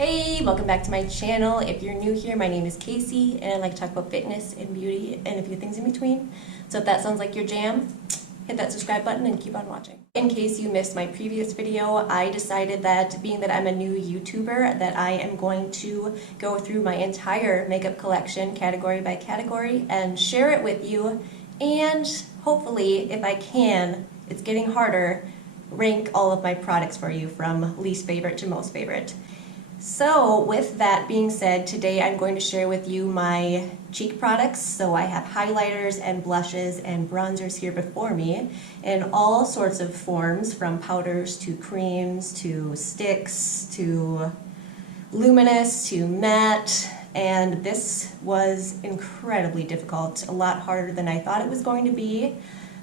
Hey, welcome back to my channel. If you're new here, my name is Casey and I like to talk about fitness and beauty and a few things in between. So if that sounds like your jam, hit that subscribe button and keep on watching. In case you missed my previous video, I decided that being that I'm a new YouTuber, that I am going to go through my entire makeup collection category by category and share it with you, and hopefully, if I can, it's getting harder, rank all of my products for you from least favorite to most favorite. So with that being said, today I'm going to share with you my cheek products. So I have highlighters and blushes and bronzers here before me in all sorts of forms, from powders to creams to sticks to luminous to matte. And this was incredibly difficult, a lot harder than I thought it was going to be.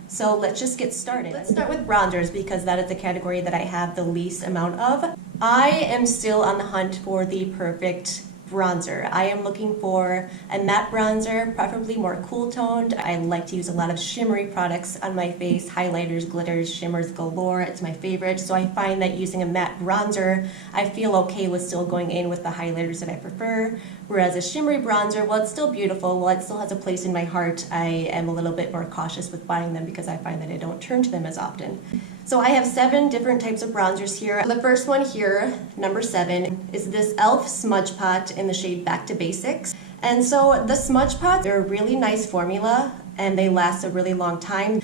So let's just get started. Let's start with bronzers because that is the category that I have the least amount of. I am still on the hunt for the perfect bronzer. I am looking for a matte bronzer, preferably more cool toned. I like to use a lot of shimmery products on my face, highlighters, glitters, shimmers galore. It's my favorite. So I find that using a matte bronzer, I feel okay with still going in with the highlighters that I prefer. Whereas a shimmery bronzer, while it's still beautiful, while it still has a place in my heart, I am a little bit more cautious with buying them because I find that I don't turn to them as often. So I have 7 different types of bronzers here. The first one here, number 7, is this e.l.f. Smudge Pot in the shade Back to Basics. And so the Smudge Pots, they're a really nice formula and they last a really long time.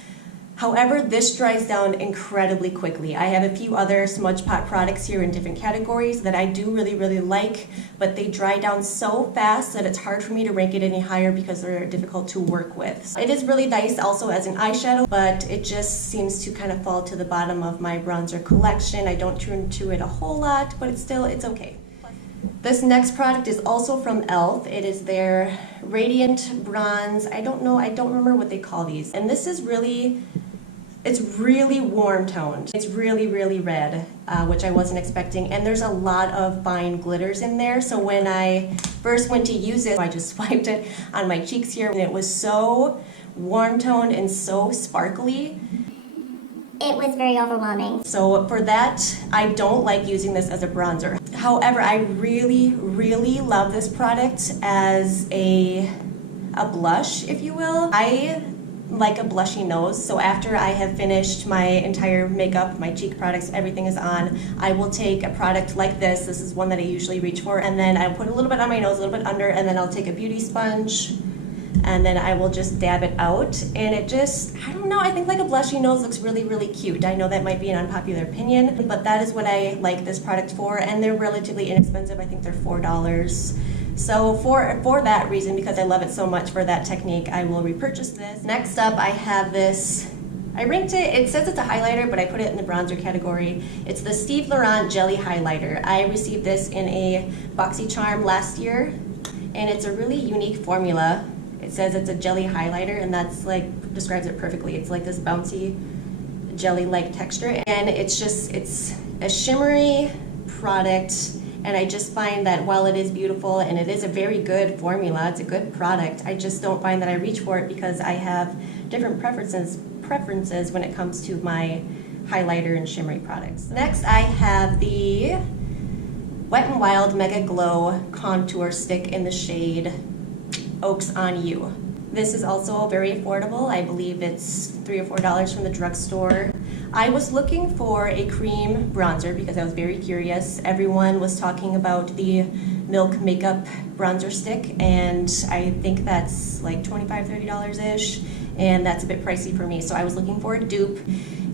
However, this dries down incredibly quickly. I have a few other Smudge Pot products here in different categories that I do really like, but they dry down so fast that it's hard for me to rank it any higher because they're difficult to work with. It is really nice also as an eyeshadow, but it just seems to kind of fall to the bottom of my bronzer collection. I don't turn to it a whole lot, but it's okay. This next product is also from e.l.f. It is their Radiant Bronze. I don't remember what they call these. And this is it's really warm toned. It's really red, which I wasn't expecting. And there's a lot of fine glitters in there. So when I first went to use it, I just swiped it on my cheeks here, and it was so warm toned and so sparkly. It was very overwhelming. So for that, I don't like using this as a bronzer. However, I really love this product as a blush, if you will. I like a blushy nose, so after I have finished my entire makeup, my cheek products, everything is on, I will take a product like this. This is one that I usually reach for, and then I'll put a little bit on my nose, a little bit under, and then I'll take a beauty sponge, and then I will just dab it out, and it just, I don't know, I think like a blushy nose looks really cute. I know that might be an unpopular opinion, but that is what I like this product for, and they're relatively inexpensive. I think they're $4. So for that reason, because I love it so much for that technique, I will repurchase this. Next up, I have this, I ranked it, it says it's a highlighter, but I put it in the bronzer category. It's the Steve Laurent Jelly Highlighter. I received this in a BoxyCharm last year, and it's a really unique formula. It says it's a jelly highlighter, and that's like, describes it perfectly. It's like this bouncy jelly-like texture, and it's a shimmery product. And I just find that while it is beautiful and it is a very good formula, it's a good product, I just don't find that I reach for it because I have different preferences when it comes to my highlighter and shimmery products. Next, I have the Wet n Wild Mega Glow Contour Stick in the shade Oaks on You. This is also very affordable. I believe it's $3 or $4 from the drugstore. I was looking for a cream bronzer because I was very curious. Everyone was talking about the Milk Makeup bronzer stick, and I think that's like $25, $30-ish, and that's a bit pricey for me. So I was looking for a dupe,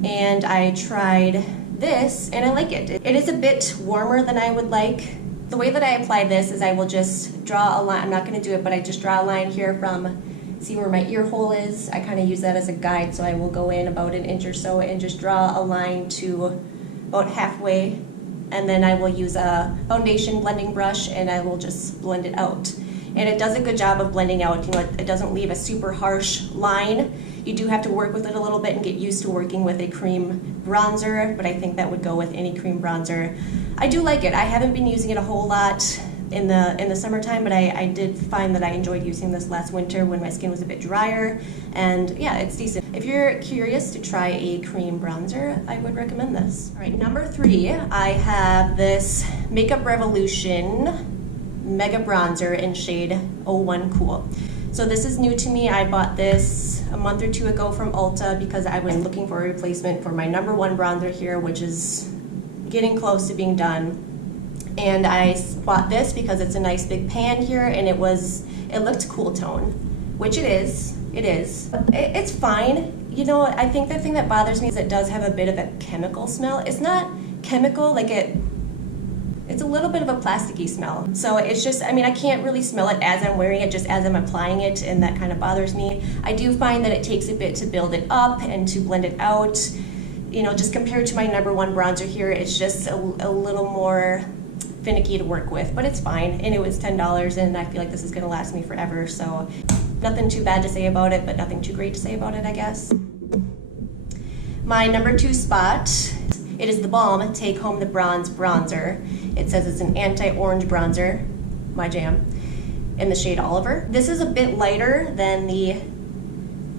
and I tried this, and I like it. It is a bit warmer than I would like. The way that I apply this is I will just draw a line. I'm not going to do it, but I just draw a line here from, see where my ear hole is. I kind of use that as a guide, so I will go in about an inch or so and just draw a line to about halfway, and then I will use a foundation blending brush and I will just blend it out. And it does a good job of blending out. You know, it doesn't leave a super harsh line. You do have to work with it a little bit and get used to working with a cream bronzer, but I think that would go with any cream bronzer. I do like it. I haven't been using it a whole lot in the summertime, but I did find that I enjoyed using this last winter when my skin was a bit drier, and yeah, it's decent. If you're curious to try a cream bronzer, I would recommend this. All right, number 3, I have this Makeup Revolution Mega Bronzer in shade 01 Cool. So this is new to me. I bought this a month or 2 ago from Ulta because I was looking for a replacement for my number 1 bronzer here, which is getting close to being done. And I bought this because it's a nice big pan here, and it looked cool tone, which it is. It's fine. You know, I think the thing that bothers me is it does have a bit of a chemical smell. It's not chemical, like it's a little bit of a plasticky smell. So it's just, I mean, I can't really smell it as I'm wearing it, just as I'm applying it, and that kind of bothers me. I do find that it takes a bit to build it up and to blend it out. You know, just compared to my number 1 bronzer here, it's just a little more finicky to work with, but it's fine. And it was $10, and I feel like this is gonna last me forever, so nothing too bad to say about it, but nothing too great to say about it, I guess. My number 2 spot, it is the Balm Take Home the Bronze Bronzer. It says it's an anti-orange bronzer, my jam, in the shade Oliver. This is a bit lighter than the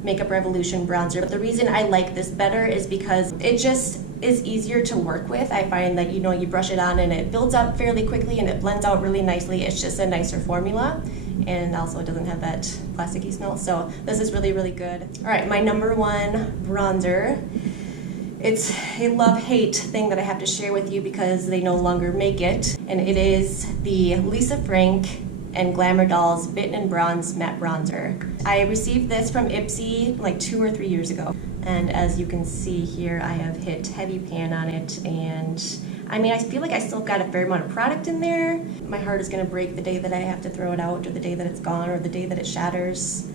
Makeup Revolution bronzer, but the reason I like this better is because it just is easier to work with. I find that, you know, you brush it on and it builds up fairly quickly and it blends out really nicely. It's just a nicer formula, and also it doesn't have that plasticky smell, so this is really, really good. All right, my number 1 bronzer. It's a love-hate thing that I have to share with you because they no longer make it, and it is the Lisa Frank and Glamour Dolls Bitten and Bronze Matte Bronzer. I received this from Ipsy like 2 or 3 years ago, and as you can see here, I have hit heavy pan on it, and I mean, I feel like I still got a fair amount of product in there. My heart is gonna break the day that I have to throw it out, or the day that it's gone, or the day that it shatters.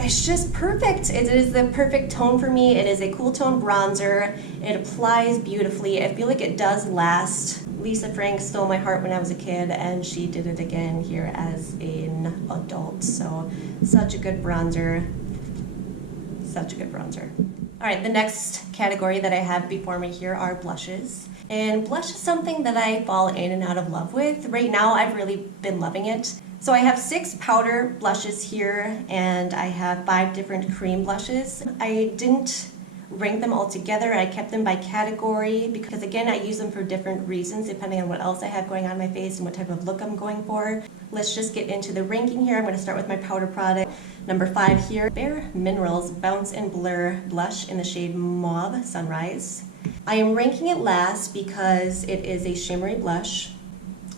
It's just perfect. It is the perfect tone for me. It is a cool tone bronzer. It applies beautifully. I feel like it does last. Lisa Frank stole my heart when I was a kid, and she did it again here as an adult. So such a good bronzer. Such a good bronzer. All right, the next category that I have before me here are blushes. And blush is something that I fall in and out of love with. Right now, I've really been loving it. So I have 6 powder blushes here, and I have 5 different cream blushes. I didn't rank them all together. I kept them by category because, again, I use them for different reasons depending on what else I have going on my face and what type of look I'm going for. Let's just get into the ranking here. I'm going to start with my powder product. Number 5 here, Bare Minerals Bounce and Blur Blush in the shade Mauve Sunrise. I am ranking it last because it is a shimmery blush,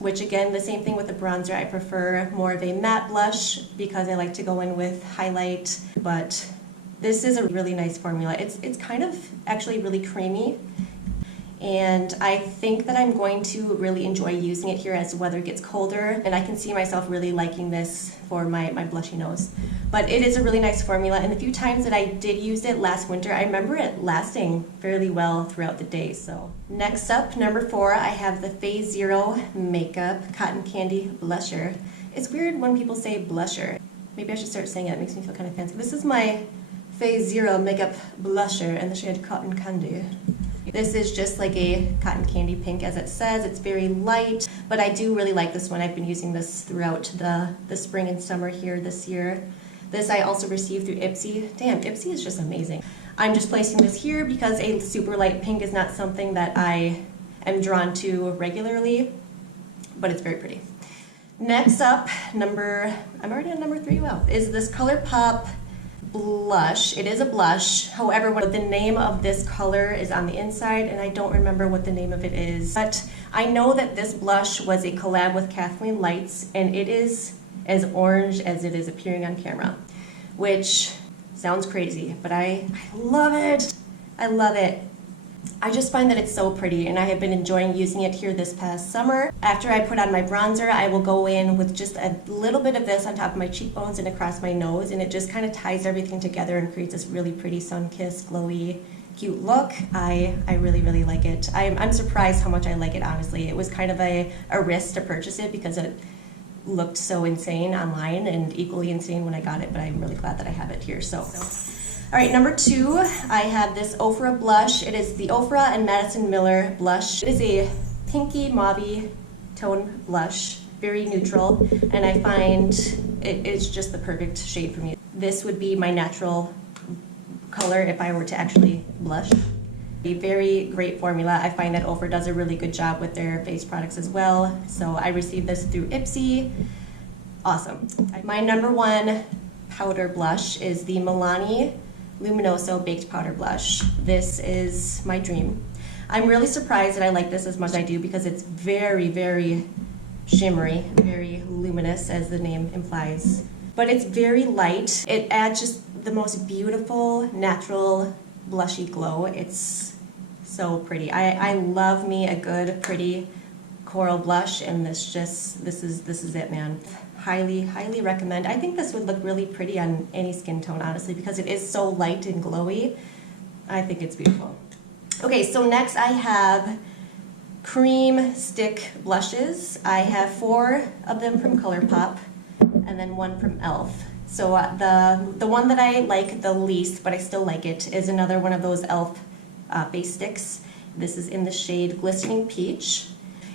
which, again, the same thing with the bronzer. I prefer more of a matte blush because I like to go in with highlight, but this is a really nice formula. It's kind of actually really creamy, and I think that I'm going to really enjoy using it here as the weather gets colder, and I can see myself really liking this for my blushy nose. But it is a really nice formula, and the few times that I did use it last winter, I remember it lasting fairly well throughout the day. So next up, number 4, I have the Phase Zero Makeup Cotton Candy Blusher. It's weird when people say blusher. Maybe I should start saying it. It makes me feel kind of fancy. This is my Phase Zero Makeup Blusher in the shade Cotton Candy. This is just like a cotton candy pink, as it says. It's very light, but I do really like this one. I've been using this throughout the spring and summer here this year. This I also received through Ipsy. Damn, Ipsy is just amazing. I'm just placing this here because a super light pink is not something that I am drawn to regularly, but it's very pretty. Next up, I'm already on number 3, wow, is this ColourPop blush. It is a blush. However, the name of this color is on the inside, and I don't remember what the name of it is. But I know that this blush was a collab with Kathleen Lights, and it is as orange as it is appearing on camera, which sounds crazy, but I love it. I love it. I just find that it's so pretty, and I have been enjoying using it here this past summer. After I put on my bronzer, I will go in with just a little bit of this on top of my cheekbones and across my nose, and it just kind of ties everything together and creates this really pretty sun-kissed, glowy, cute look. I really, really like it. I'm surprised how much I like it, honestly. It was kind of a risk to purchase it because it looked so insane online and equally insane when I got it, but I'm really glad that I have it here. So. All right, number 2, I have this Ofra blush. It is the Ofra and Madison Miller blush. It is a pinky mauve tone blush. very neutral, and I find it is just the perfect shade for me. This would be my natural color if I were to actually blush. A very great formula. I find that Ofra does a really good job with their face products as well. So I received this through Ipsy. Awesome. My number one powder blush is the Milani Luminoso Baked Powder Blush. This is my dream. I'm really surprised that I like this as much as I do because it's very, very shimmery, very luminous as the name implies. But it's very light. It adds just the most beautiful, natural, blushy glow. It's so pretty. I love me a good, pretty coral blush, and this is it, man. Highly recommend. I think this would look really pretty on any skin tone, honestly, because it is so light and glowy. I think it's beautiful. Okay, so next I have cream stick blushes. I have 4 of them from ColourPop and then 1 from e.l.f. So the one that I like the least, but I still like it, is another one of those e.l.f. Base sticks. This is in the shade Glistening Peach.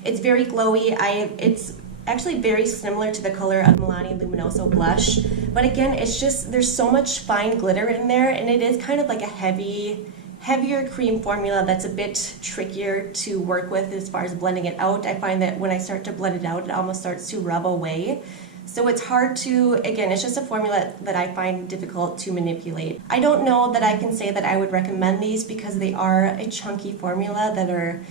It's very glowy. It's actually very similar to the color of Milani Luminoso blush, but again, it's just, there's so much fine glitter in there, and it is kind of like a heavier cream formula that's a bit trickier to work with as far as blending it out. I find that when I start to blend it out, it almost starts to rub away. So it's hard to, again, it's just a formula that I find difficult to manipulate. I don't know that I can say that I would recommend these because they are a chunky formula that are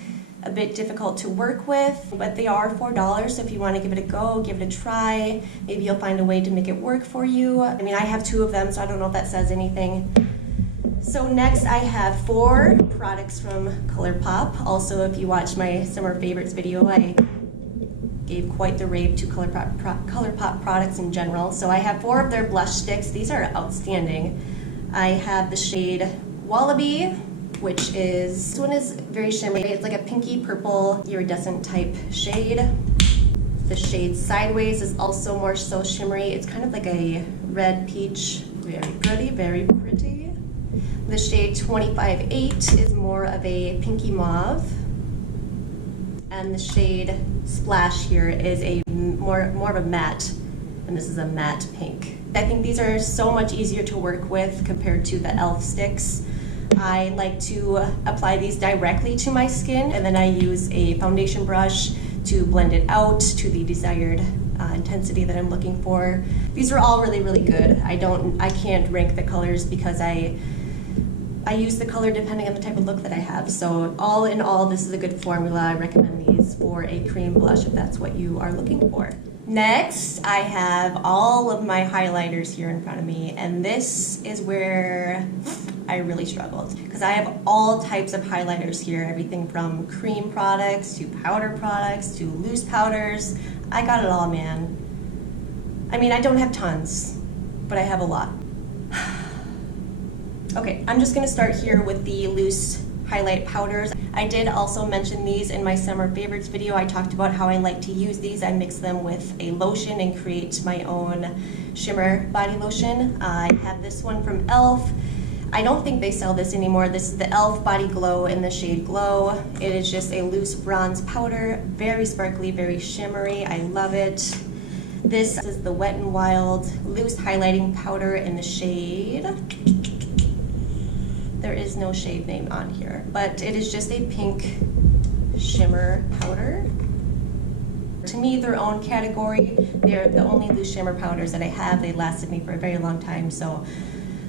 a bit difficult to work with, but they are $4, so if you want to give it a go, give it a try. Maybe you'll find a way to make it work for you. I mean, I have 2 of them, so I don't know if that says anything. So next I have 4 products from ColourPop. Also, if you watched my summer favorites video, I gave quite the rave to ColourPop products in general. So I have 4 of their blush sticks. These are outstanding. I have the shade Wallaby, which is, this one is very shimmery. It's like a pinky purple iridescent type shade. The shade Sideways is also more so shimmery. It's kind of like a red peach. Very pretty, very pretty. The shade 25-8 is more of a pinky mauve. And the shade Splash here is a more of a matte, and this is a matte pink. I think these are so much easier to work with compared to the e.l.f. sticks. I like to apply these directly to my skin, and then I use a foundation brush to blend it out to the desired intensity that I'm looking for. These are all really good. I can't rank the colors because I use the color depending on the type of look that I have. So all in all, this is a good formula. I recommend these for a cream blush if that's what you are looking for. Next, I have all of my highlighters here in front of me, and this is where I really struggled because I have all types of highlighters here, everything from cream products to powder products to loose powders. I got it all, man. I mean, I don't have tons, but I have a lot. Okay, I'm just gonna start here with the loose highlight powders. I did also mention these in my summer favorites video. I talked about how I like to use these. I mix them with a lotion and create my own shimmer body lotion. I have this one from e.l.f. I don't think they sell this anymore. This is the e.l.f. Body Glow in the shade Glow. It is just a loose bronze powder, very sparkly, very shimmery. I love it. This is the Wet n Wild loose highlighting powder in the shade. There is no shade name on here, but it is just a pink shimmer powder. To me, their own category. They're the only loose shimmer powders that I have. They lasted me for a very long time, so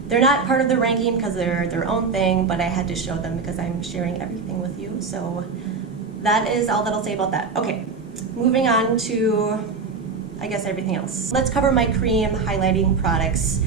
they're not part of the ranking because they're their own thing, but I had to show them because I'm sharing everything with you. So that is all that I'll say about that. Okay, moving on to, I guess, everything else. Let's cover my cream highlighting products.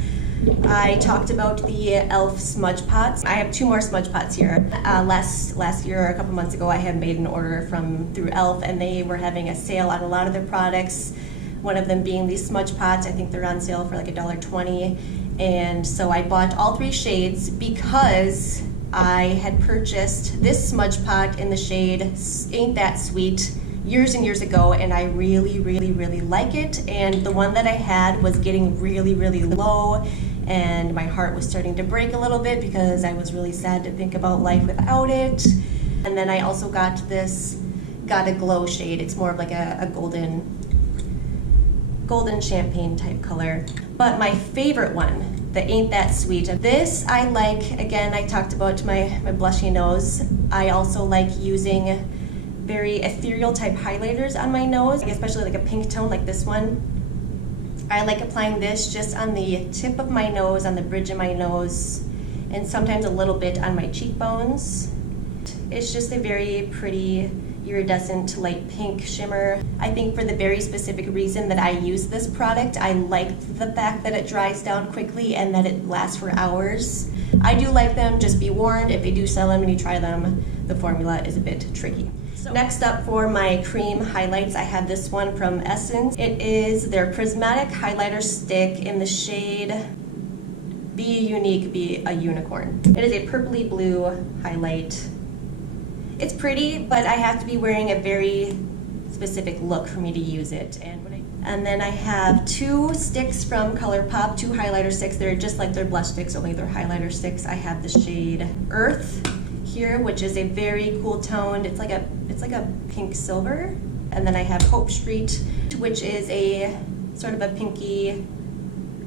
I talked about the e.l.f. Smudge Pots. I have 2 more Smudge Pots here. Last year, or a couple months ago, I had made an order through e.l.f. and they were having a sale on a lot of their products. One of them being these Smudge Pots. I think they're on sale for like $1.20. And so I bought all 3 shades because I had purchased this Smudge Pot in the shade Ain't That Sweet years and years ago, and I really like it. And the one that I had was getting really low, and my heart was starting to break a little bit because I was really sad to think about life without it. And then I also got this Gotta Glow shade. It's more of like a golden golden champagne type color. But my favorite one, the Ain't That Sweet. This I like, again, I talked about my blushy nose. I also like using very ethereal type highlighters on my nose, especially like a pink tone like this one. I like applying this just on the tip of my nose, on the bridge of my nose, and sometimes a little bit on my cheekbones. It's just a very pretty iridescent light pink shimmer. I think for the very specific reason that I use this product, I like the fact that it dries down quickly and that it lasts for hours. I do like them, just be warned, if they do sell them and you try them, the formula is a bit tricky. Next up for my cream highlights, I have this one from Essence. It is their Prismatic Highlighter Stick in the shade Be Unique, Be a Unicorn. It is a purpley blue highlight. It's pretty, but I have to be wearing a very specific look for me to use it. And then I have two sticks from ColourPop, two highlighter sticks. They're just like their blush sticks, only they're highlighter sticks. I have the shade Earth here, which is a very cool toned, it's like a pink silver. And then I have Hope Street, which is a sort of a pinky,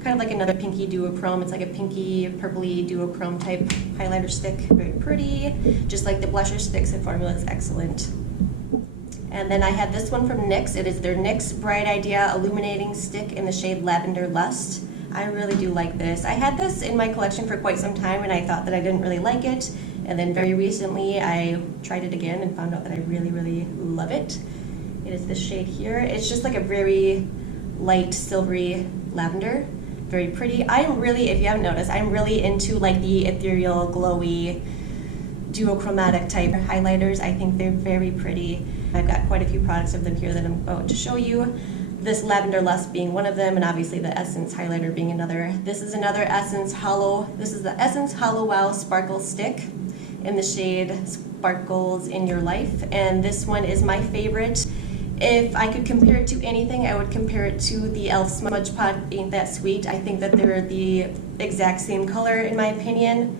kind of like another pinky duochrome. It's like a pinky purpley duochrome type highlighter stick. Very pretty, just like the blusher sticks. The formula is excellent. And then I have this one from NYX. It is their NYX Bright Idea Illuminating Stick in the shade Lavender Lust. I really do like this. I had this in my collection for quite some time and I thought that I didn't really like it. And then very recently I tried it again and found out that I really, really love it. It is this shade here. It's just like a very light silvery lavender. Very pretty. I'm really, if you haven't noticed, I'm really into like the ethereal, glowy, duochromatic type highlighters. I think they're very pretty. I've got quite a few products of them here that I'm about to show you. This Lavender Lust being one of them, and obviously the Essence highlighter being another. This is another Essence Hollow. This is the Essence Hollow Wow Sparkle Stick in the shade Sparkles in Your Life, and this one is my favorite. If I could compare it to anything, I would compare it to the e.l.f. Smudge Pot Ain't That Sweet. I think that they're the exact same color in my opinion.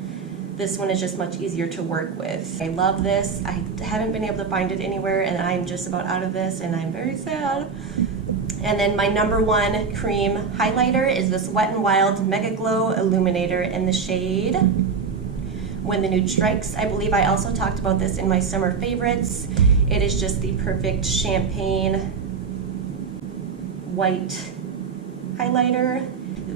This one is just much easier to work with. I love this. I haven't been able to find it anywhere and I'm just about out of this and I'm very sad. And then my number one cream highlighter is this Wet n Wild Mega Glow Illuminator in the shade When the Nude Strikes. I believe I also talked about this in my summer favorites. It is just the perfect champagne white highlighter.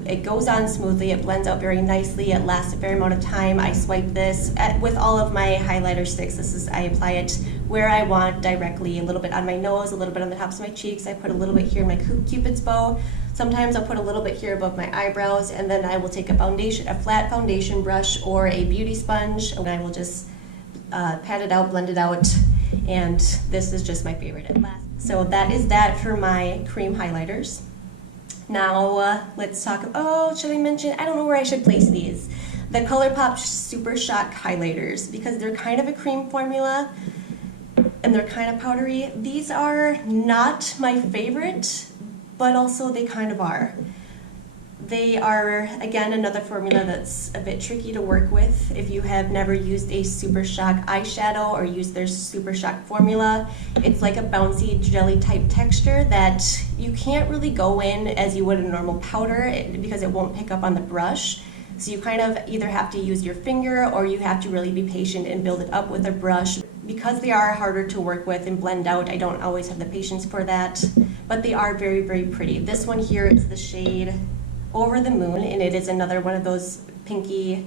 It goes on smoothly, it blends out very nicely, it lasts a fair amount of time. I swipe this with all of my highlighter sticks. I apply it where I want directly, a little bit on my nose, a little bit on the tops of my cheeks. I put a little bit here in my Cupid's bow. Sometimes I'll put a little bit here above my eyebrows, and then I will take a flat foundation brush or a beauty sponge, and I will just pat it out, blend it out, and this is just my favorite at last. So that is that for my cream highlighters. Now let's talk, should I mention, I don't know where I should place these. The ColourPop Super Shock highlighters, because they're kind of a cream formula and they're kind of powdery. These are not my favorite, but also they kind of are. They are, again, another formula that's a bit tricky to work with. If you have never used a Super Shock eyeshadow or used their Super Shock formula, it's like a bouncy jelly type texture that you can't really go in as you would a normal powder because it won't pick up on the brush. So you kind of either have to use your finger or you have to really be patient and build it up with a brush. Because they are harder to work with and blend out, I don't always have the patience for that, but they are very, very pretty. This one here is the shade Over the Moon, and it is another one of those pinky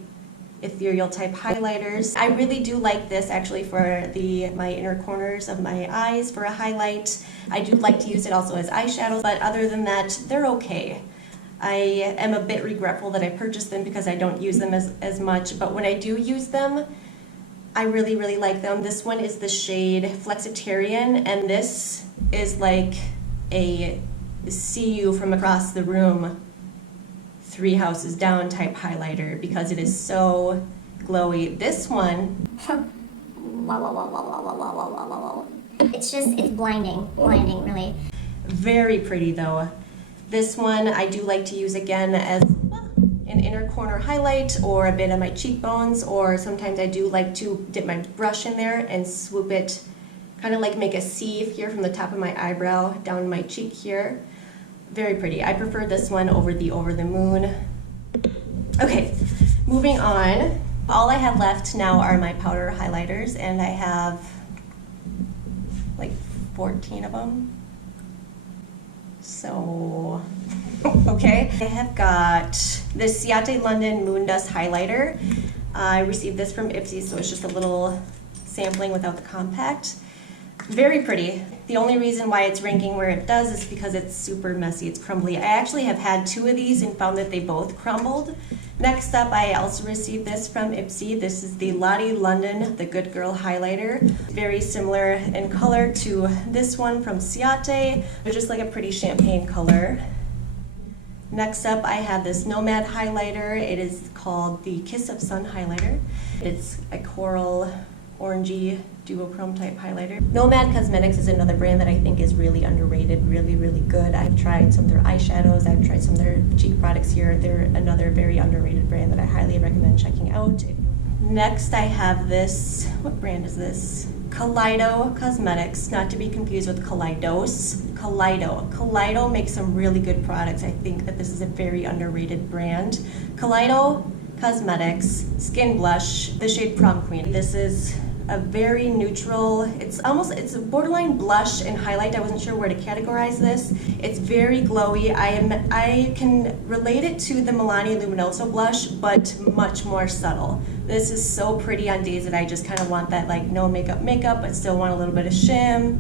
ethereal type highlighters. I really do like this actually for my inner corners of my eyes for a highlight. I do like to use it also as eyeshadow, but other than that, they're okay. I am a bit regretful that I purchased them because I don't use them as much, but when I do use them, I really, really like them. This one is the shade Flexitarian, and this is like a see you from across the room, 3 houses down type highlighter because it is so glowy. This one, it's blinding, really. Very pretty though. This one I do like to use again as an inner corner highlight or a bit on my cheekbones, or sometimes I do like to dip my brush in there and swoop it, kind of like make a sieve here from the top of my eyebrow down my cheek here. Very pretty. I prefer this one over the Over the Moon. Okay, moving on. All I have left now are my powder highlighters, and I have like 14 of them. So, okay. I have got this Ciate London Moon Dust Highlighter. I received this from Ipsy, so it's just a little sampling without the compact. Very pretty. The only reason why it's ranking where it does is because it's super messy, it's crumbly. I actually have had 2 of these and found that they both crumbled. Next up, I also received this from Ipsy. This is the Lottie London, the Good Girl Highlighter. Very similar in color to this one from Ciate. They're just like a pretty champagne color. Next up, I have this Nomad highlighter. It is called the Kiss of Sun highlighter. It's a coral, orangey, duochrome type highlighter. Nomad Cosmetics is another brand that I think is really underrated, really, really good. I've tried some of their eyeshadows, I've tried some of their cheek products here. They're another very underrated brand that I highly recommend checking out. Next, I have this, what brand is this? Kaleido Cosmetics, not to be confused with Kaleidos. Kaleido. Kaleido makes some really good products. I think that this is a very underrated brand. Kaleido Cosmetics Skin Blush, the shade Prom Queen. This is a very neutral, it's a borderline blush and highlight. I wasn't sure where to categorize this. It's very glowy. I can relate it to the Milani Luminoso blush, but much more subtle. This is so pretty on days that I just kind of want that like no makeup, but still want a little bit of shim,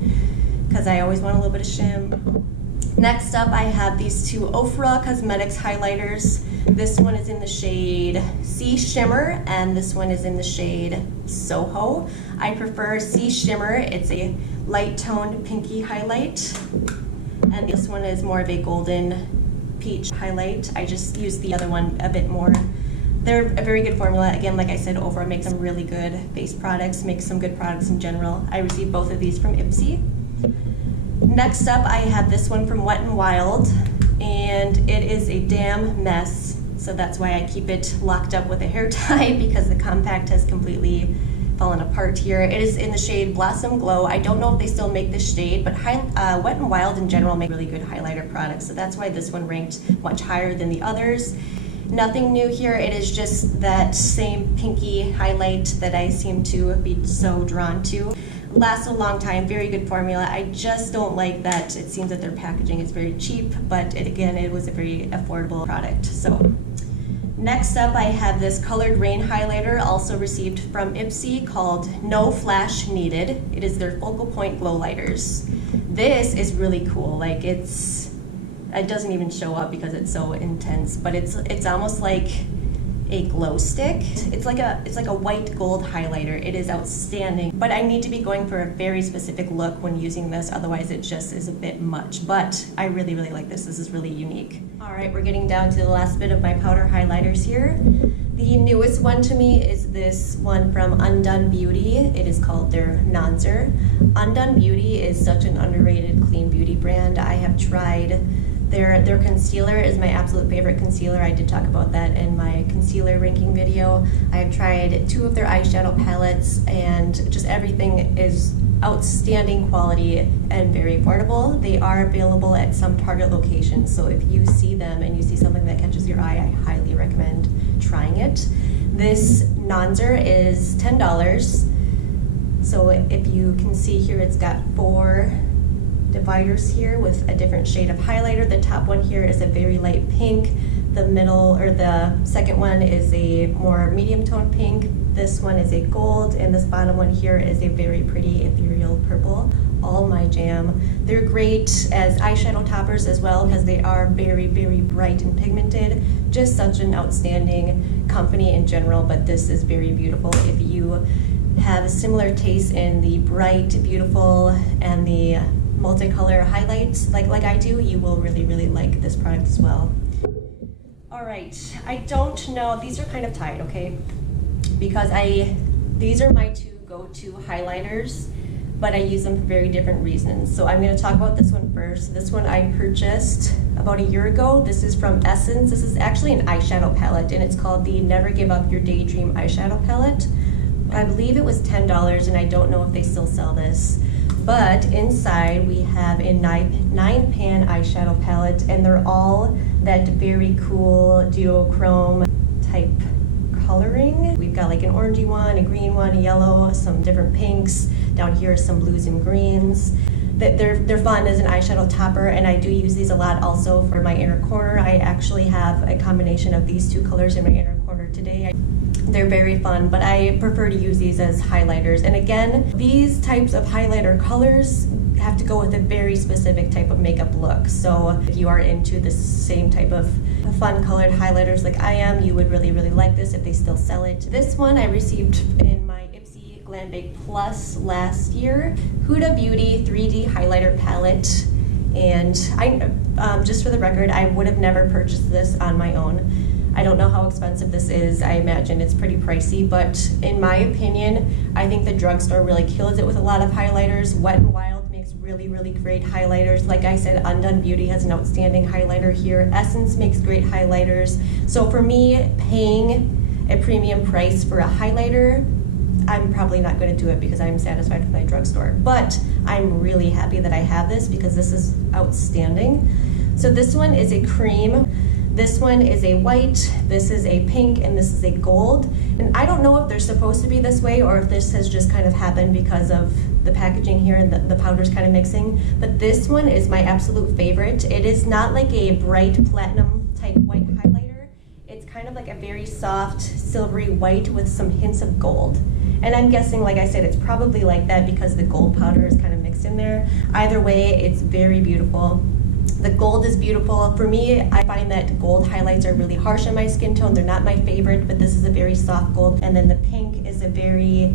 because I always want a little bit of shim. Next up, I have these 2 Ofra Cosmetics highlighters. This one is in the shade Sea Shimmer, and this one is in the shade Soho. I prefer Sea Shimmer. It's a light toned pinky highlight, and this one is more of a golden peach highlight. I just use the other one a bit more. They're a very good formula. Again, like I said, Ofra makes some really good face products, makes some good products in general. I received both of these from Ipsy. Next up, I have this one from Wet n Wild, and it is a damn mess. So that's why I keep it locked up with a hair tie, because the compact has completely fallen apart here. It is in the shade Blossom Glow. I don't know if they still make this shade, but Wet n Wild in general make really good highlighter products. So that's why this one ranked much higher than the others. Nothing new here. It is just that same pinky highlight that I seem to be so drawn to. Lasts a long time, very good formula. I just don't like that it seems that their packaging is very cheap, but it was a very affordable product. So next up, I have this Colored Rain highlighter, also received from Ipsy, called No Flash Needed. It is their focal point glow lighters. This is really cool. Like it doesn't even show up because it's so intense, but it's almost like a glow stick. It's like a white gold highlighter. It is outstanding, but I need to be going for a very specific look when using this, otherwise it just is a bit much. But I really, really like this. This is really unique. All right, we're getting down to the last bit of my powder highlighters here. The newest one to me is this one from Undone Beauty. It is called their Nonzer. Undone Beauty is such an underrated clean beauty brand. I have tried their concealer is my absolute favorite concealer. I did talk about that in my concealer ranking video. I have tried 2 of their eyeshadow palettes, and just everything is outstanding quality and very affordable. They are available at some Target locations, so if you see them and you see something that catches your eye, I highly recommend trying it. This Nonzer is $10. So if you can see here, it's got 4 dividers here with a different shade of highlighter. The top one here is a very light pink. The middle, or the second one, is a more medium tone pink. This one is a gold, and this bottom one here is a very pretty ethereal purple. All my jam. They're great as eyeshadow toppers as well, because they are very, very bright and pigmented. Just such an outstanding company in general, but this is very beautiful. If you have a similar taste in the bright, beautiful, and the multicolor highlights like I do, you will really, really like this product as well. All right, I don't know, these are kind of tied, okay? Because these are my 2 go-to highlighters, but I use them for very different reasons. So I'm gonna talk about this one first. This one I purchased about a year ago. This is from Essence. This is actually an eyeshadow palette, and it's called the Never Give Up Your Daydream eyeshadow palette. I believe it was $10, and I don't know if they still sell this. But inside we have a 9-pan eyeshadow palette, and they're all that very cool duochrome type coloring. We've got like an orangey one, a green one, a yellow, some different pinks. Down here are some blues and greens. They're fun as an eyeshadow topper, and I do use these a lot also for my inner corner. I actually have a combination of these two colors in my inner corner today. They're very fun, but I prefer to use these as highlighters. And again, these types of highlighter colors have to go with a very specific type of makeup look. So if you are into the same type of fun colored highlighters like I am, you would really, really like this if they still sell it. This one I received in my Glam Bake Plus last year. Huda Beauty 3D highlighter palette, and I just for the record, I would have never purchased this on my own. I don't know how expensive this is. I imagine it's pretty pricey, but in my opinion, I think the drugstore really kills it with a lot of highlighters. Wet n Wild makes really, really great highlighters. Like I said, Undone Beauty has an outstanding highlighter here. Essence makes great highlighters. So for me, paying a premium price for a highlighter, I'm probably not going to do it because I'm satisfied with my drugstore. But I'm really happy that I have this because this is outstanding. So this one is a cream, this one is a white, this is a pink, and this is a gold. And I don't know if they're supposed to be this way or if this has just kind of happened because of the packaging here and the powder's kind of mixing. But this one is my absolute favorite. It is not like a bright platinum type white highlighter. It's kind of like a very soft silvery white with some hints of gold. And I'm guessing, like I said, it's probably like that because the gold powder is kind of mixed in there. Either way, it's very beautiful. The gold is beautiful. For me, I find that gold highlights are really harsh on my skin tone. They're not my favorite, but this is a very soft gold. And then the pink is a very,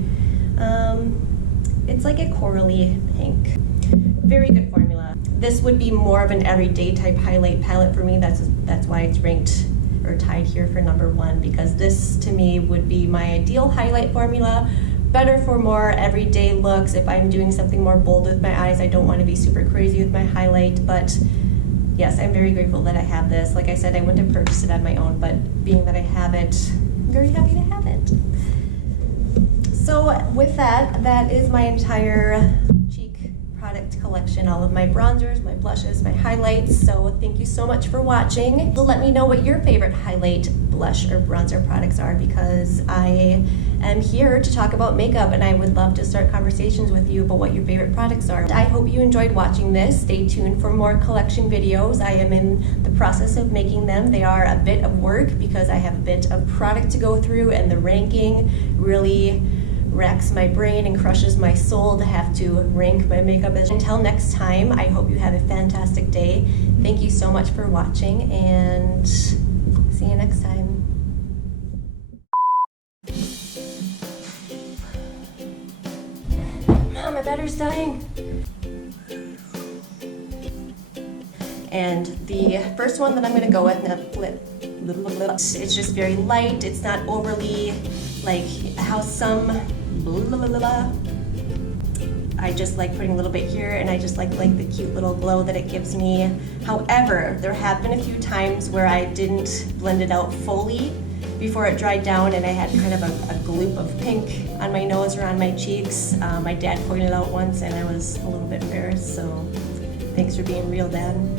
it's like a corally pink. Very good formula. This would be more of an everyday type highlight palette for me. That's why it's ranked or tied here for #1, because this to me would be my ideal highlight formula. Better for more everyday looks. If I'm doing something more bold with my eyes, I don't want to be super crazy with my highlight, but yes, I'm very grateful that I have this. Like I said, I wouldn't have purchased it on my own, but being that I have it, I'm very happy to have it. So with that, that is my entire cheek product collection, all of my bronzers, my blushes, my highlights. So thank you so much for watching. So let me know what your favorite highlight, blush, or bronzer products are, because I am here to talk about makeup and I would love to start conversations with you about what your favorite products are. I hope you enjoyed watching this. Stay tuned for more collection videos. I am in the process of making them. They are a bit of work because I have a bit of product to go through, and the ranking really racks my brain and crushes my soul to have to rank my makeup. Until next time, I hope you have a fantastic day. Thank you so much for watching, and see you next time. Mom, my battery's dying. And the first one that I'm gonna go with, it's just very light. It's not overly like how some I just like putting a little bit here, and I just like the cute little glow that it gives me. However, there have been a few times where I didn't blend it out fully before it dried down, and I had kind of a gloop of pink on my nose or on my cheeks. My dad pointed out once, and I was a little bit embarrassed, so thanks for being real, Dad.